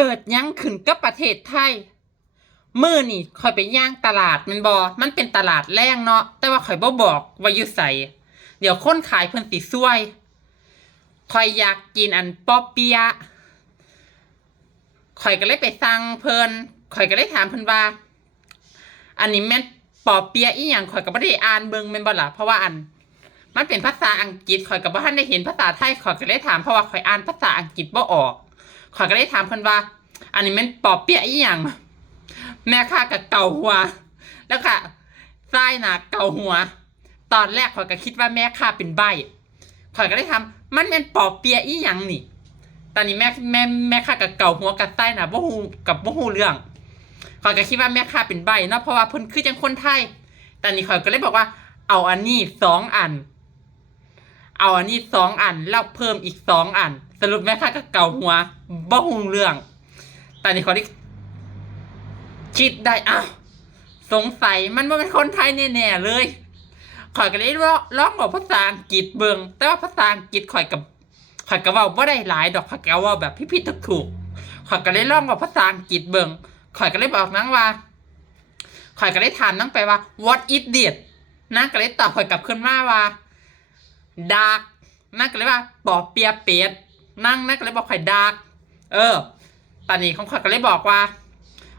เกิดยังขึ้นกับประเทศไทยมื้อนี่ข่อยไปย่างตลาดมันมันเป็นตลาดแรงเนาะแต่ว่าข่อยบ่บอกว่าอยู่ไสเดี๋ยวคนขายเพิ่นสิซวยข่อยอยากกินอันปอเปี๊ยะข่อยก็เลยไปสั่งเพิ่นข่อยก็เลยถามเพิ่นว่าอันนี้แม่นปอเปี๊ยะอีหยังข่อยก็บ่ได้อ่านเบิ่งแม่นบ่ล่ะเพราะว่ามันเป็นภาษาอังกฤษข่อยก็บ่ทันได้เห็นภาษาไทยข่อยก็เลยถามเพราะว่าข่อยอ่านภาษาอังกฤษบ่ออกข่อยก็เลยถามเพิ่นว่าอันนี้แม่นปอเปี๊ยะอีหยังแม่ค้าก็เกาหัวแล้วค่ะทรายหน้าเกาหัวตอนแรกข่อยก็คิดว่าแม่ค้าเป็นใบ้ข่อยก็เลยถามมันแม่นปอเปี๊ยะอีหยังนี่ตอนนี้แม่ค้าก็เกาหัวกับทรายหน้าบ่ฮู้เรื่องข่อยก็คิดว่าแม่ค้าเป็นใบ้เนาะเพราะว่าเพิ่นคือจังคนไทยตอนนี้ข่อยก็เลยบอกว่าเอาอันนี้2 อันเอาอันนี้2 อันแล้วเพิ่มอีก2 อันสรุปแม่ค้าก็เกาหัวบ่ฮู้เรื่องตอนนี้ข่อยคิดได้สงสัยมันบ่เป็นคนไทยแน่ๆเลยข่อยก็เลยลองบอกภาษาอังกฤษเบิ่งแต่ว่าภาษาอังกฤษข่อยก็เว้าบ่ได้หลายดอกข่อยก็เว้าแบบผิดๆถูกๆข่อยก็เลยลองบอกภาษาอังกฤษเบิ่งข่อยก็เลยบอกนางว่าข่อยก็เลยถามนางไปว่า what is this นางก็เลยตอบข่อยกลับขึ้นมาว่า dark นางก็เลยว่าปอเปียะเป็ดนางก็เลยบอกข่อย dark ตอนนี้ของข่อยก็เลยบอกว่า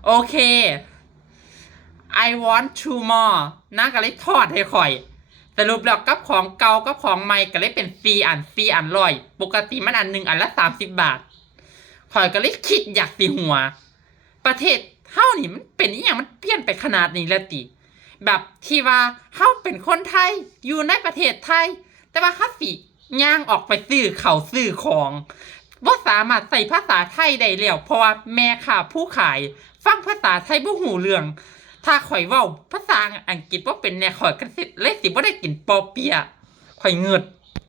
โอเค I want two more นางก็เลยทอดให้ข่อยสรุปแล้วกับของเก่ากับของใหม่ก็เลยเป็น4 อัน100ปกติมันอัน1 อันละ30 บาทข่อยก็เลยคิดอยากสิหัวประเทศเฮานี่มันเป็นอีหยังมันเปลี่ยนไปขนาดนี้แล้วติแบบที่ว่าเฮาเป็นคนไทยอยู่ในประเทศไทยแต่ว่าเฮาสิย่างออกไปซื้อข้าวซื้อของบ่สามารถใส่ภาษาไทยได้แล้วเพราะว่าแม่ค้าผู้ขายฟังภาษาไทยบ่ฮู้เรื่องถ้าข่อยเว้าภาษาอังกฤษบ่เป็นแน่ข่อยก็เลยสิบ่ได้กินปอเปี๊ยะข่อยเงือด